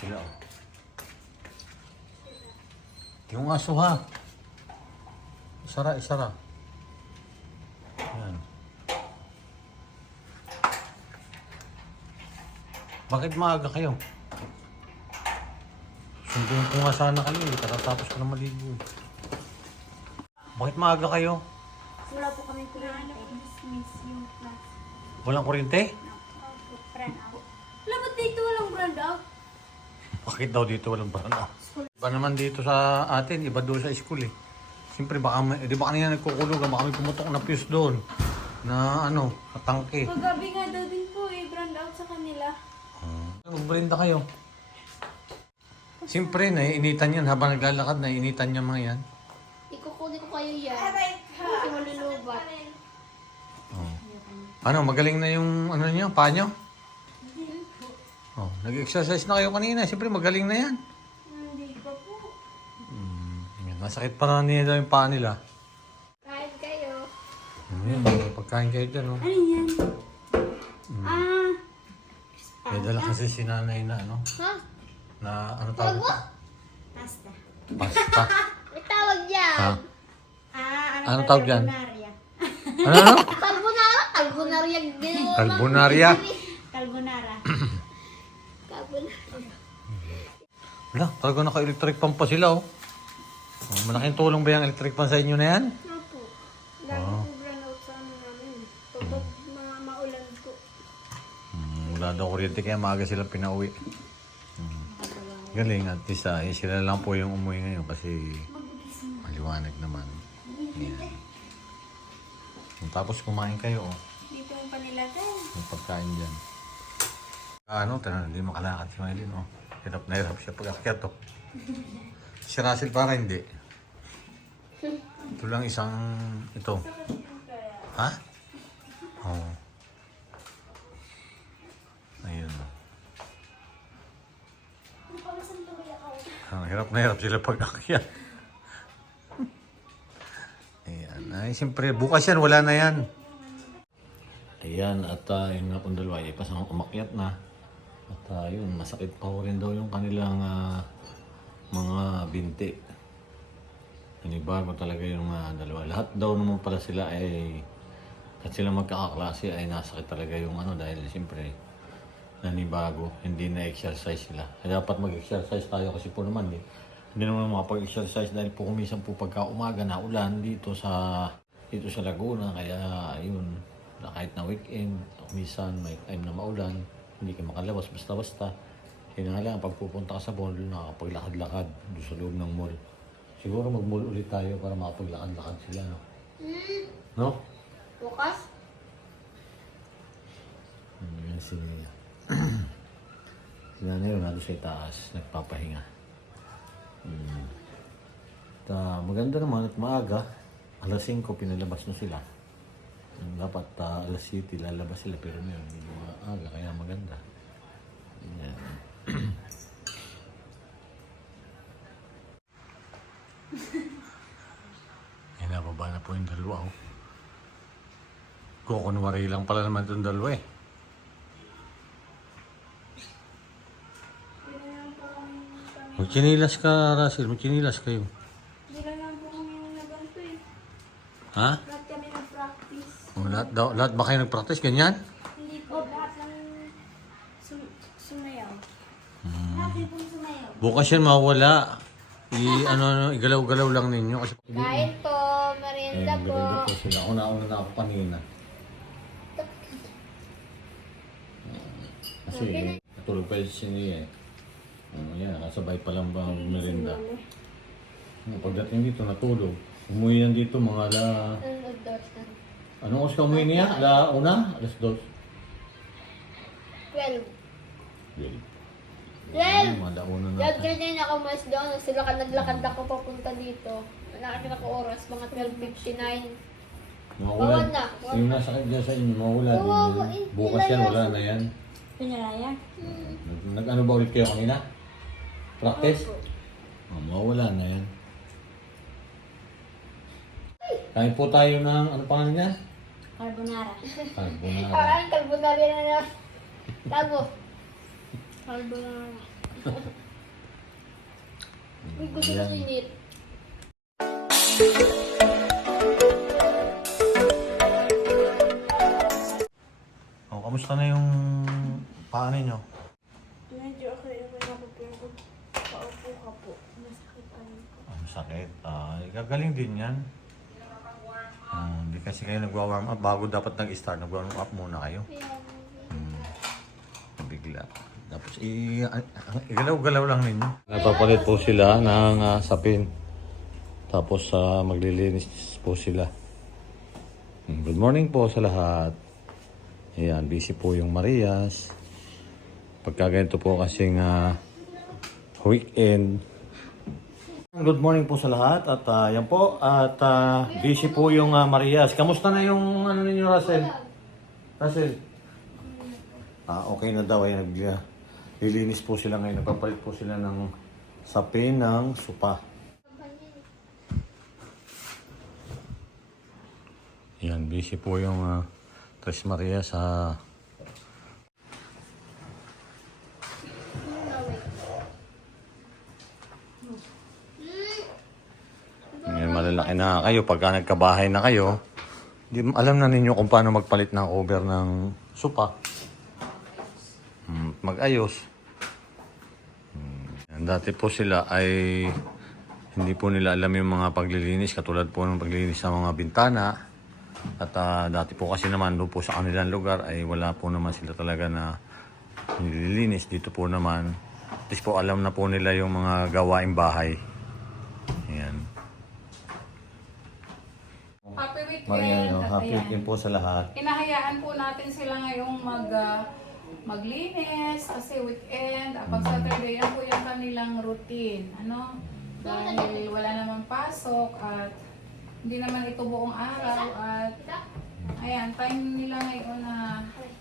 sila oh. Yung aso ha. Isara, isara. Yan. Bakit maaga kayo? Sunduin ko nga sana kayo eh. Katatapos ko na maligo. eh. Bakit maaga kayo? Wala po kami kuryente. Dismiss yung class. Walang kuryente? Brand out. Wala ba dito walang brand out? Bakit daw dito walang barana? Iba naman dito sa atin, iba doon sa school eh. Siyempre baka, may, di ba kanina nagkukulog, baka may pumutok na fuse doon. Na ano, na tangke. Paggabi nga daw din po eh, brand out sa kanila. Uh, Magbrenda kayo. Siyempre, naiinitan yan habang naglalakad, naiinitan niya mga yan. Ikukunin ko kayo yan. Hindi malulubat. Oh. Ano, magaling na yung ano niyo, paa niyo? Oh, nag-exercise na kayo kanina. Siyempre, magaling na yan. Hindi pa po. Hmm, yan. Masakit pa na nila yung paa nila. Kahit kayo. May pagkain kayo dyan, oh. Ano yan? Ah. May dala kasi si nanay na ano, Ha? na ano tawag ito? Pasta. Pasta. May tawag yan. Ha? Ah, Ano tawag? Carbonara. Ano, ano? Carbonara? Carbonara. Carbonara. Carbonara. Carbonara. Wala, talaga naka-electric pan pa sila, oh. oh. Malaking tulong ba yung electric pan sa inyo na yan? Opo. Lagi po brand out sa ano namin. Kapag mga maulan po. Hmm, wala daw kuryente kaya maaga sila pinauwi. Hmm. Galing, at least ah, eh, sila lang po yung umuwi ngayon kasi maliwanag naman. Yan. Tapos kumain kayo, oh. Dito yung panilagay. May pagkain dyan. Ano, tanong, hindi makalakad si Maylin, oh. Hirap na hirap siya pag-akyat, oh. Si Russell para hindi. Ito lang isang, ito. Ha? Oo. Oh. Ayun. Ang hirap na hirap sila pag-akyat. Ayan. Ay, siyempre, bukas yan, wala na yan. Ayan, at uh, yun nga pong dalawa, ay umakyat na. At uh, yun, masakit pa rin daw yung kanilang ah, mga binti. Nanibago talaga yung mga dalawa. Lahat daw naman pala sila ay, at sila magkakaklase ay nasakit talaga yung ano dahil siyempre nanibago, hindi na exercise sila. Kaya dapat mag-exercise tayo kasi po naman eh. Hindi naman makapag-exercise dahil po kumisan po pagka umaga na ulan dito sa dito sa Laguna. Kaya ayun, na kahit na weekend, kumisan may time na maulan, hindi ka makalabas basta-basta. Kaya nga lang, pag pupunta ka sa mall, nakapaglakad-lakad doon sa loob ng mall. Siguro mag-mall ulit tayo para makapaglakad-lakad sila, no? No? Bukas? Hmm, yan si... si nanay yun, nandun sa itaas, nagpapahinga. Hmm. At, ah, maganda naman at maaga, alas 5 pinalabas na sila. Dapat ah, alas 7 lalabas sila pero ngayon hindi maaga kaya maganda. Yan. Ay, nababa na po yung dalawa. Oh. Kukunwari lang pala naman itong dalawa eh. Magchinilas ka, Russell. Magchinilas kayo. Hindi lang lang po kami yung naganto eh. Ha? Lahat kami nag-practice. O, lahat, daw, lahat ba kayo nag-practice? Ganyan? Hindi po, lahat ng sum- sumayaw. Lahat din sumayaw. Bukas yan mawala. I, ano, ano, igalaw-galaw lang ninyo. Kasi, Kain po, merienda po. po sila. Una-una na ako kanina. Kasi, natulog pa si Sinia eh. Oh, yan, nakasabay pa lang ba ang merinda. Pagdating dito, natulog. Umuwi yan dito mga ala... Ano doors na? Anong oras ka umuwi niya? Ala una? Alas dos? 12. Well, Well, mga dauna na. Dad, ganyan ako mas doon. Sila ka naglakad ako papunta dito. Nakakita ko oras, mga 12.59. Mawala. Bawal na. Yung nasa kanya sa inyo, mawala din. eh, yun. Bukas yan, wala na yan. Pinaraya? Nag, nag-ano ba ulit kayo kanina? Practice? Oh, mawala na yan. Kain po tayo ng, ano pangalan niya? Carbonara. Carbonara. Parang carbonara na na. Tago. Carbonara. Uy, gusto ko sinit. Oh, kamusta na yung paa ninyo? Medyo okay naman ako pero paupo ka po. Masakit pa rin po. Ang sakit. Ah, gagaling din yan. Kasi kayo nagwa-warm up. Bago dapat nag-start, nag-warm up muna kayo. Hmm. Bigla. Tapos igalaw-galaw lang ninyo. Napapalit po sila ng ah, sapin. Tapos ah, maglilinis po sila. Hmm, Good morning po sa lahat. Ayan, busy po yung Marias. Pagka ganito po kasing ah, weekend, Good morning po sa lahat at ah, yan po at ah, busy po yung ah, Marias. Kamusta na yung ano ninyo Russell? Russell? Ah, okay na daw ay nag lilinis po sila ngayon. Nagpapalit po sila ng sapin ng supa. Yan, busy po yung uh, Tres Marias sa Ngayon malalaki na kayo. Pagka nagkabahay na kayo, di, alam na ninyo kung paano magpalit ng over ng supa. Hmm, mag-ayos. Hmm, dati po sila ay hindi po nila alam yung mga paglilinis katulad po ng paglilinis sa mga bintana. At ah, dati po kasi naman doon po sa kanilang lugar ay wala po naman sila talaga na nililinis. Dito po naman, at least po alam na po nila yung mga gawaing bahay. Ayan. Mariano, At happy ayan. weekend po sa lahat. Hinahayaan po natin sila ngayong mag ah, maglinis kasi weekend. Ah, Pag Saturday, yan po yung kanilang routine. Ano? Dahil wala namang pasok at hindi naman ito buong araw at ayan, time nila ngayon na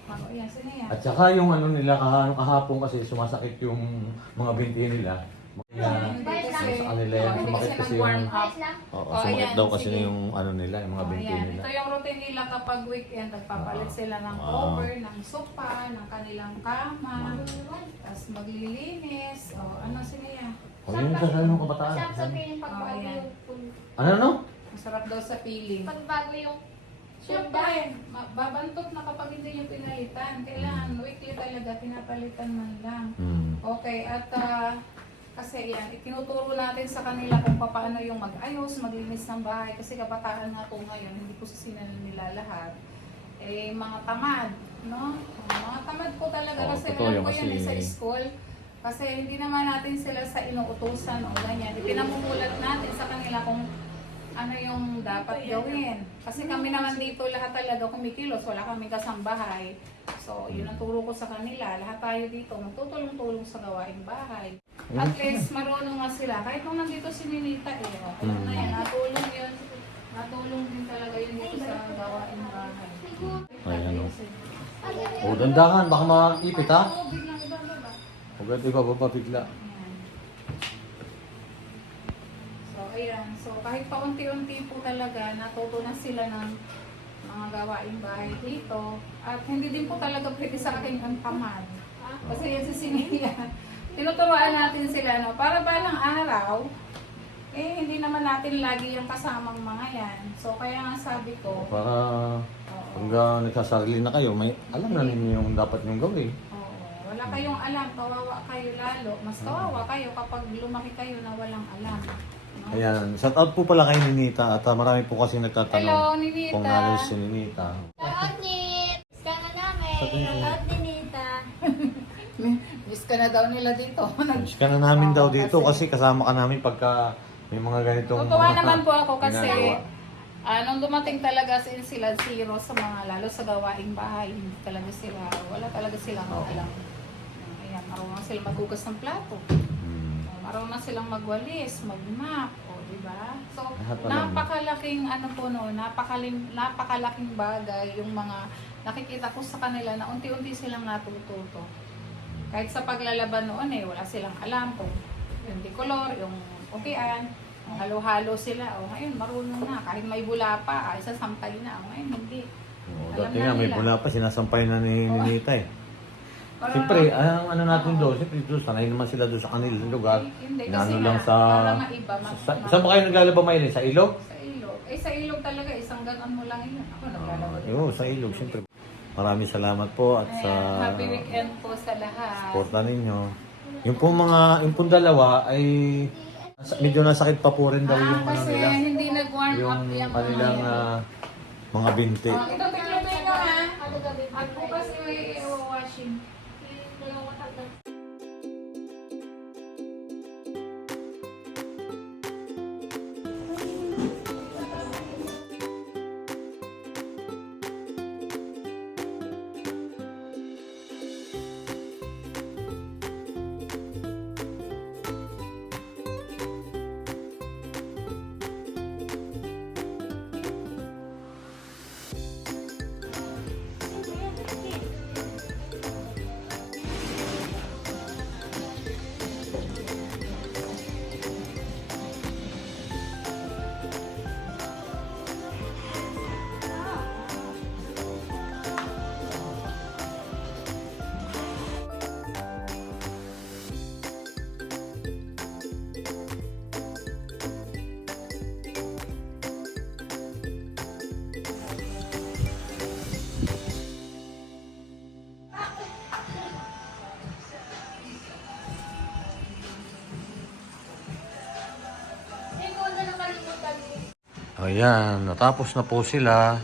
mag ayan, sino yan? At saka yung ano nila kaha- kahapon kasi sumasakit yung mga binti nila. Kaya kasi, sa kanila yan, hindi sumakit kasi kasi yung- up. Oo, Oh, sumakit ayan, daw kasi sige. yung ano nila, yung mga Oh, binti ayan. nila. Ito yung routine nila kapag weekend. Nagpapalit sila ng Ah. cover, ng sopa, ng kanilang kama. Tapos maglilinis. O, ano siniya? O yun yung sasabi ng kabataan. Masarap sabihin pag Oh, bago ayan. yung pun- Ano no? Masarap daw sa feeling. pag bago yung Siyempre, ma- babantot na kapag hindi yung pinalitan. Kailangan weekly talaga, pinapalitan man lang. Hmm. Okay, at ah, kasi yan, itinuturo natin sa kanila kung paano yung mag-ayos, maglinis ng bahay. Kasi kabataan nga po ngayon, hindi po sila nila lahat. Eh, mga tamad, no? Mga tamad po talaga Oo, kasi totoo alam yun ko yun eh, kasi- sa school. Kasi hindi naman natin sila sa inuutusan o ganyan. Ipinamumulat natin sa kanila kung ano yung dapat gawin. Kasi kami naman dito lahat talaga kumikilos, wala kaming kasambahay. So, yun ang turo ko sa kanila. Lahat tayo dito, magtutulong-tulong sa gawaing bahay. At least marunong nga sila. Kahit nung nandito si Ninita eh, oh, alam na yan, natulong yun. Natulong din talaga yun dito sa gawaing bahay. Ayan o. O, dandahan, baka makipit ha? Oo, biglang ibababa. Huwag ibababa bigla. So, ayan. So, kahit paunti-unti po talaga, natuto na sila ng mga gawaing bahay dito. At hindi din po talaga pwede sa akin ang tamad. Kasi yan si Sinia. Tinuturoan natin sila, no? Para balang araw, eh, hindi naman natin lagi yung kasamang mga yan. So, kaya nga sabi ko, Para oo, hanggang nagsasarili na kayo, may alam na ninyo yung dapat nyong gawin. oo, wala kayong alam, kawawa kayo lalo. Mas kawawa kayo kapag lumaki kayo na walang alam. No? Ayan, shout out po pala kay Ninita at ah, marami po kasi Hello, nagtatanong Ninita. kung nalis si Ninita. Outnit! Kaya namin! Sa tingin. Outnita! Ka na daw nila dito. Miss ka na namin daw dito kasi kasama ka namin pagka may mga ganitong Tutuwa naman po ako kasi ginagawa. ah, nung dumating talaga sin sila zero sa mga lalo sa gawaing bahay, hindi talaga sila, wala talaga silang Oo. alam. Ayan, marunong sila maghugas ng plato. Hmm. Marunong silang magwalis, mag-map, o di ba? So, Lahat alam. napakalaking ano po no, napakaling napakalaking bagay yung mga nakikita ko sa kanila na unti-unti silang natututo. Kahit sa paglalaban noon eh, wala silang alam kung yung decolor, yung ukian, halo-halo sila. O ngayon, marunong na. Kahit may bula pa, ay sasampay na. O ngayon, hindi. Oo, Alam dati na nga may nila. bula pa, sinasampay na ni Ninita eh. Para- Siyempre, ang ano natin doon, siyempre doon, sanay naman sila doon sa kanilang lugar. Hindi, kasi Inaano nga, lang sa... para maiba, ma- sa saan ba kayo naglalaba mailin? Sa ilog? Sa ilog. Eh, sa ilog talaga, isang ganon mo lang yun. Ako naglalaro din. Oo, sa ilog, siyempre. Maraming salamat po at sa Ayan, happy weekend po sa lahat. suporta ninyo. Yung po mga, yung pong dalawa ay nasa- medyo nasakit pa po rin daw yung Ah, ano kasi nila. hindi nag-warm up Yung yung kanilang mga ah, mga binti. Oh, ito. Ayan, natapos na po sila.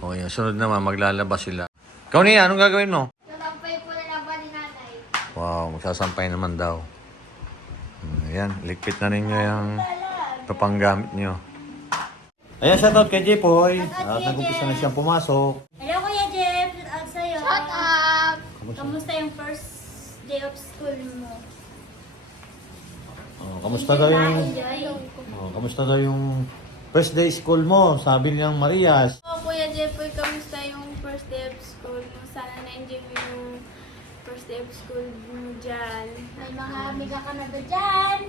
O yan, sunod naman, maglalaba sila. Ikaw niya, anong gagawin mo? Natampay po na naman ni nanay. Wow, magsasampay naman daw. Hmm, Ayan, ligpit na ninyo yung papanggamit nyo. Ayan, shoutout kay Jepoy. At nag-umpisa na siyang pumasok. Hello Kuya Jeff, shout out sa'yo. Shut up! Kamusta yung first day of school mo? Oh, kamusta daw yung... Oh, kamusta daw yung first day school mo? Sabi niyang Marias. Oh, Kuya Jeffoy, kamusta yung first day of school mo? Sana na-enjoy mo yung first day of school mo dyan. May mga amiga ka na ba dyan?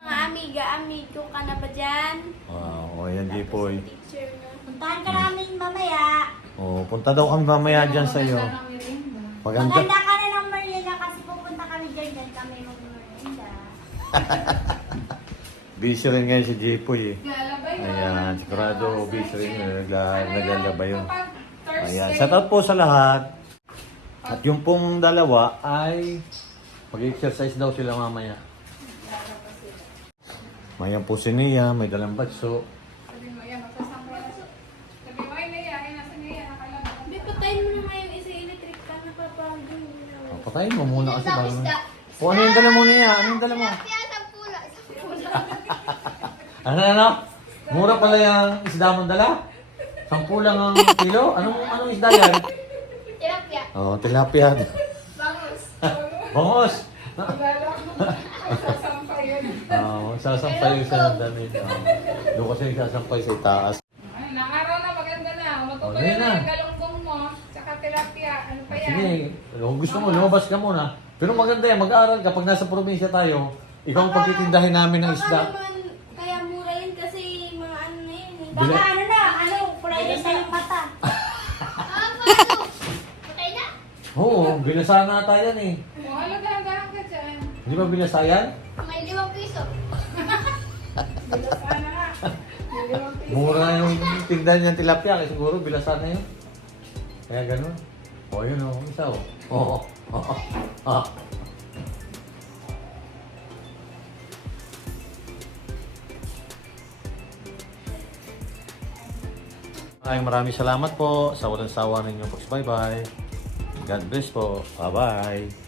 Mga amiga, amigo ka na ba dyan? Wow, oh, ayan Jepoy. Teacher na. Puntahan ka namin mamaya. Oh, punta daw kami mamaya dyan sa iyo. Maganda. Maganda ka na ng merienda kasi pupunta kami dyan dyan kami mag-merienda. Busy rin ngayon si Jepoy eh. Ayan, sigurado busy rin yun. Nagla, Ano naglalaba yun. Ayan, shoutout po sa lahat. At yung pong dalawa ay mag-exercise daw sila mamaya. Mayan po si Nia, may dalang batso. Patayin mo. Oh, patayin mo muna kasi bago. O ano yung dala mo Nia? Ano yung dala mo? Kaya sa pula. Sa pula. Ano, ano? Mura pala yung isda mong dala? Sampu lang ang kilo? Anong, anong isda yan? Tilapia. Oh, tilapia. Bangus. Bangos! Lalo, magsasampay yun. Oo, oh, sasampay yung sa damit. Oh. Doon kasi sasampay sa taas. Ay, naaraw na, maganda na. Oh, Matutuloy yun na. na yung galunggong mo. Tsaka tilapia. Ano pa yan? Sige, kung gusto mo, lumabas ka muna. Pero maganda yan, mag-aaral ka. Pag nasa probinsya tayo, ikaw ang pagtitindahin namin ng Baka isda. naman, kaya mura yun kasi mga ano na yun eh. Baka Bila- ano na, ano, kulay na yung mata. Ah? Oo, binasa na tayo yan eh. O, alo, dahan-dahan ka dyan. Hindi ba binasa yan? May limang piso. Bilasa na nga. May limang piso. Mura na yung tindahan niyang tilapia, kaya siguro binasa na yun. Kaya ganun. O, yun o, isa o. Oo. Oo. Ah. Ay, maraming salamat po sa walang sawa ninyong pagsubaybay. God bless po. Bye-bye.